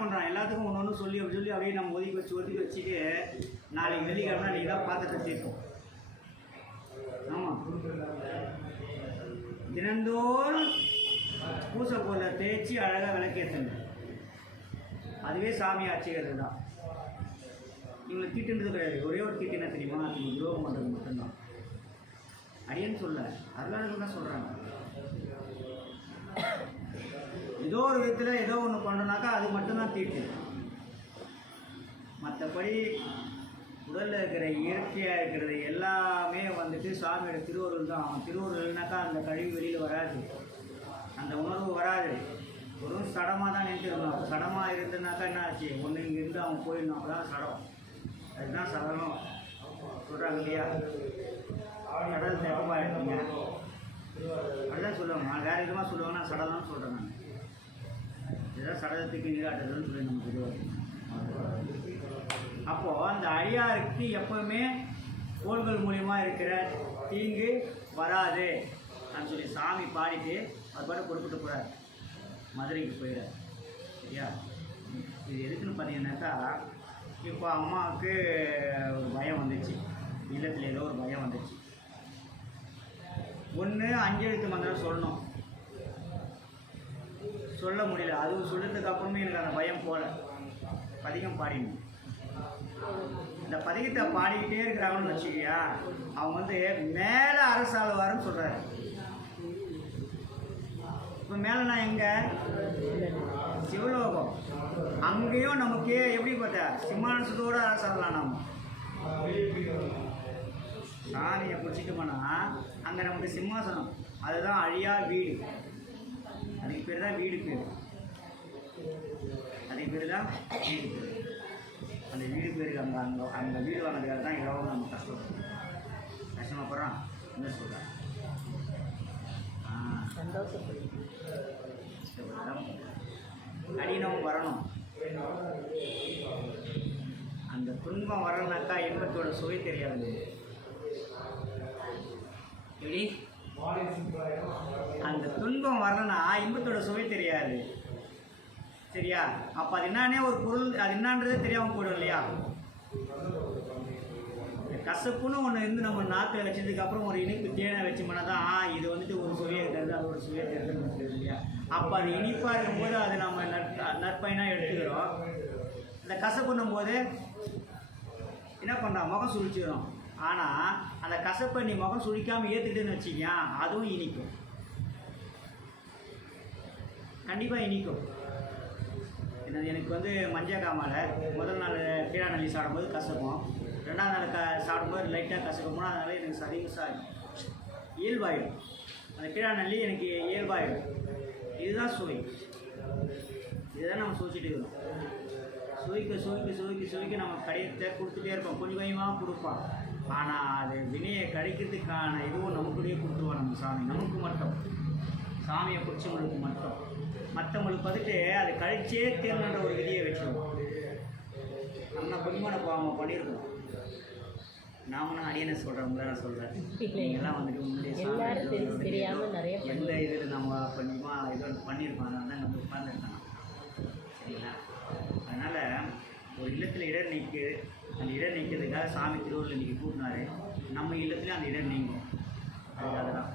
பண்ணுறான், எல்லாத்துக்கும் ஒன்று ஒன்று சொல்லி சொல்லி அப்படியே நம்ம ஒதுக்கி வச்சுட்டு நாளைக்கு வெள்ளிக்கிழமை நீ தான் பாத்திரத்தை தீர்க்கும். ஆமாம், தினந்தோறும் பூசை பொருளை தேய்ச்சி அழகாக விளக்கேற்றணும். அதுவே சாமி ஆட்சிக்கிறது தான். இவங்களை தீட்டுன்றது கிடையாது. ஒரே ஒரு தீட்டு என்ன தெரியுமா? நீங்கள் துரோகம் பண்ணுறது மட்டும்தான். அடியன்னு சொல்ல, அருளாளர்கள் தான் சொல்கிறாங்க. ஏதோ ஒரு விதத்தில் ஏதோ ஒன்று பண்ணுறோனாக்கா அது மட்டும்தான் தீட்டு. மற்றபடி உடலில் இருக்கிற இயற்கையாக இருக்கிறது எல்லாமே வந்துட்டு சாமியோட திருவருள் தான். அவன் திருவருள்னாக்கா அந்த கழிவு வெளியில் வராது, அந்த உணர்வு வராது. ஒரு சடமாக தான் நிறுத்திருக்கணும். அப்போ சடமாக இருந்ததுனாக்கா என்ன ஆச்சு? ஒன்று இங்கேருந்து அவன் போயிடணும், அப்போ தான் சடம். அதுதான் சடலம் சொல்கிறாங்க இல்லையா? சடலத்தை எப்போ எடுத்தீங்க அப்படிதான் சொல்லுவாங்க. நான் வேறு விதமாக சொல்லுவாங்க, நான் சடலம்னு சொல்கிறேன். நான் இதுதான் சடலத்துக்கு நீராட்டுறதுன்னு சொல்லி நமக்கு தெரியும். அப்போது அந்த அடியாருக்கு எப்போவுமே கோள்கள் மூலியமாக இருக்கிற தீங்கு வராது அப்படின்னு சொல்லி சாமி பாடிட்டு அது பாட்டு கொடுத்துட்டு போகிறார். மதுரைக்கு போயிடார். சரியா? இது எதுக்குன்னு பார்த்தீங்கன்னாக்கா, இப்போ அம்மாவுக்கு ஒரு பயம் வந்துச்சு, இல்லத்தில் ஏதோ ஒரு பயம் வந்துச்சு. ஒன்று 5 எழுத்து மந்திரம் சொல்லணும், சொல்ல முடியல. அதுவும் சொல்கிறதுக்கு அப்புறமே எனக்கு அந்த பயம் போகல. பதிகம் பாடிடணும். இந்த பதிகத்தை பாடிக்கிட்டே இருக்கிறாங்கன்னு வச்சுக்கியா, அவங்க வந்து மேலே அரசாளுவாருன்னு சொல்கிறாரு. இப்போ மேலேனா எங்கே? சிவலோகம். அங்கேயும் நமக்கு எப்படி பார்த்தா சிம்மாசனத்தோடு அரசாடலாம். நம்ம சாமியை பிடிச்சிட்டு போனால் அங்கே நமக்கு சிம்மாசனம், அதுதான் அழியா வீடு. அதுக்கு பேர் தான் வீடு பேர். அதுக்கு பேர் தான் வீடு பேர். அந்த வீடு பேருக்கு அந்த வீடு வாங்கினதுக்காக தான் இரவு நம்ம கஷ்டமாகப்படுறான். என்ன சொல்கிறேன்? கடினம் வரணும். அந்த துன்பம் வரணுனாக்கா இன்பத்தோட சுவை தெரியாது. எப்படி? அந்த துன்பம் வரணும்னா இன்பத்தோட சுவை தெரியாது. சரியா? அப்போ அது என்னன்னே ஒரு பொருள், அது என்னன்றதே தெரியாமல் போயிடும் இல்லையா? கசப்புன்னு ஒன்று இருந்து நம்ம நாக்கில் வச்சதுக்கப்புறம் ஒரு இனிப்பு தேனை வச்சோம்னா தான் இது வந்துட்டு ஒரு சுவையை இருக்கிறது, அது ஒரு சுவையை தெரியுது இல்லையா? அப்போ அது இனிப்பாக இருக்கும்போது அது நம்ம நற்பயனாக எடுத்துக்கிறோம். இந்த கசப்புன்னும் போது என்ன பண்ணுறோம்? முகம் சுழிச்சிடும். ஆனால் அந்த கசப்பை நீ முகம் சுழிக்காமல் ஏற்றுக்கிட்டுன்னு வச்சிக்கியா, அதுவும் இனிக்கும். கண்டிப்பாக இனிக்கும். எனக்கு வந்து மஞ்சள் காமால் முதல் நாள் கீழாநெல்லி சாப்பிடும்போது கசக்கும், 2ஆவது நாள் சாப்பிடும்போது லைட்டாக கசக்கும்னா அதனால எனக்கு சரிவசாக இயல்பாயிடும். அந்த கீழாநெல்லி எனக்கு இயல்பாயிடும். இதுதான் சுவை. இதுதான் நம்ம சுவைச்சிட்டு இருக்கிறோம். சுவைக்க நம்ம கடையத்தை கொடுத்துட்டே இருப்போம். கொஞ்சம் கொஞ்சமாக கொடுப்பான். ஆனால் அது வினையை கழிக்கிறதுக்கான இதுவும் நமக்குள்ளேயே கொடுத்துருவோம் நம்ம சாமி. நமக்கு மட்டும், சாமியை பிடிச்சவங்களுக்கு மட்டும். மற்றவங்களுக்கு வந்துட்டு அது கழிச்சே தேர்ன்ற ஒரு விதியை வச்சுருவோம். நம்ம கொஞ்சமான பாவம் பண்ணியிருக்கோம். நாமளும் அடியனை சொல்கிறவங்கள நான் சொல்கிறேன். நீங்கள்லாம் வந்துட்டு உங்களுடைய சாமி எந்த இதில் நம்ம கொஞ்சமாக இது பண்ணியிருக்கோம். அதனால தான் நம்ம உட்காந்துருக்காங்க. சரிங்களா? அதனால் ஒரு இல்லத்தில் இடர் நீக்குது. அந்த இடர் நீக்கிறதுக்காக சாமி திருவள்ளுவர் இன்றைக்கி கூட்டினாரு. நம்ம இல்லத்துலேயும் அந்த இடர் நீங்கும். அதுக்காக தான்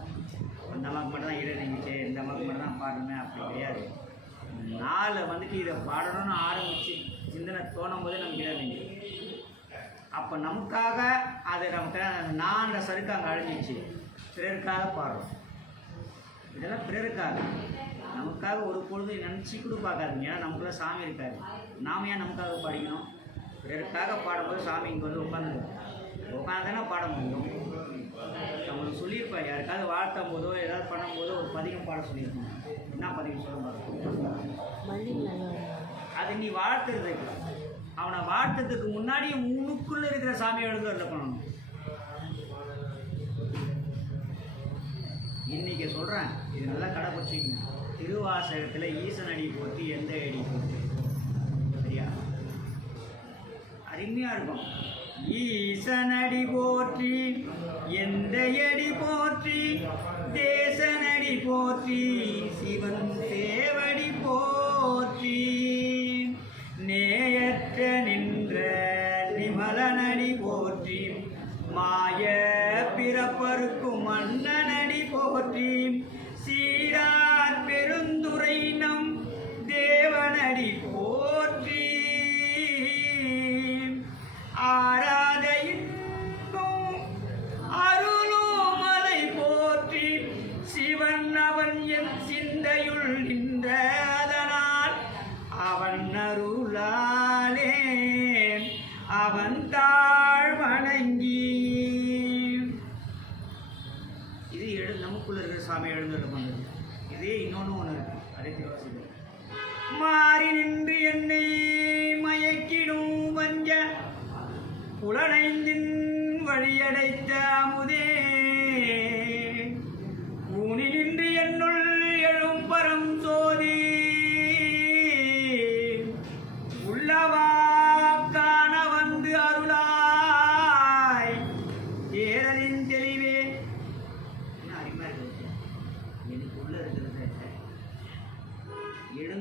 அந்த அம்மாவுக்கு மட்டும் தான் இடர் நீங்கிச்சு, இந்த அம்மாவுக்கு மட்டும் தான் பாடணுமே அப்படி கிடையாது. நாளை வந்துட்டு இதை பாடணும்னு ஆரம்பித்து சிந்தனை தோணும் போதே நமக்கு இடர் நீங்க. அப்போ நமக்காக அதை நமக்கு நான் அந்த சருக்கு அங்கே அழிஞ்சிச்சு. பிறருக்காக பாடுறோம். இதெல்லாம் பிறருக்காக. நமக்காக ஒரு பொழுது நினச்சி கூட பார்க்காதீங்க. ஏன்னா நமக்குள்ள சாமி இருக்காது. நாம ஏன் நமக்காக பாடிக்கணும்? பிறருக்காக பாடும்போது சாமி இங்கே வந்து உட்காந்துதானே பாட முடியும். நம்மளுக்கு சொல்லியிருப்பேன், யாருக்காவது வாழ்த்தும் போதோ ஏதாவது பண்ணும்போதோ ஒரு பதிகம் பாட சொல்லியிருக்கோம். என்ன பதிகம் சொல்ல மாட்டோம்? அது நீ வாழ்த்துறதுக்கு, அவனை வாழ்த்ததுக்கு முன்னாடி உனக்குள்ளே இருக்கிற சாமியை எழுந்து வரல பண்ணணும். இன்றைக்கி சொல்கிறேன், இது நல்லா கடைப்பிடிச்சிங்க. திருவாசகத்தில் ஈசன் அடி போற்றி எந்த அடி போற்றி, சரியா? அருமையாக இருக்கும். ஈசனடி போற்றி எந்த அடி போற்றி, தேசனடி போற்றி சிவன் சேவடி போற்றி,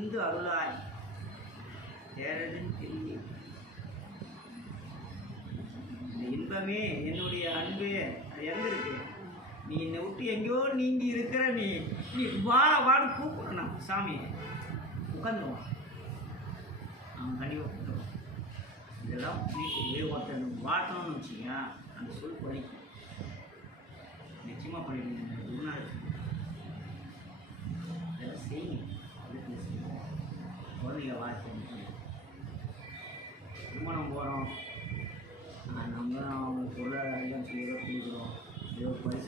இருந்து அருளாய் தேரதின் தெரிய இந்த இன்பமே என்னுடைய அன்பே அது எங்க இருக்கு? நீ என்னை விட்டு எங்கேயோ நீங்கி இருக்கிற நீ வா வான்னு கூப்பிடணும் சாமியை. உட்காந்துருவான் அவன் கண்டிப்பாக கூப்பிடுவான். இதெல்லாம் ஒருத்தர் வாட்டணும்னு வச்சுங்க அந்த சொல் படிக்கும். நிச்சயமாக பண்ணிடுங்க. குருநாதர் இதெல்லாம் செய்யுங்க. குழந்தைங்க வாட்சி திருமணம் போகிறோம், நம்ம அவங்க பொருளாதாரம் சொல்லி கொடுக்குறோம். ஏதோ பரிசு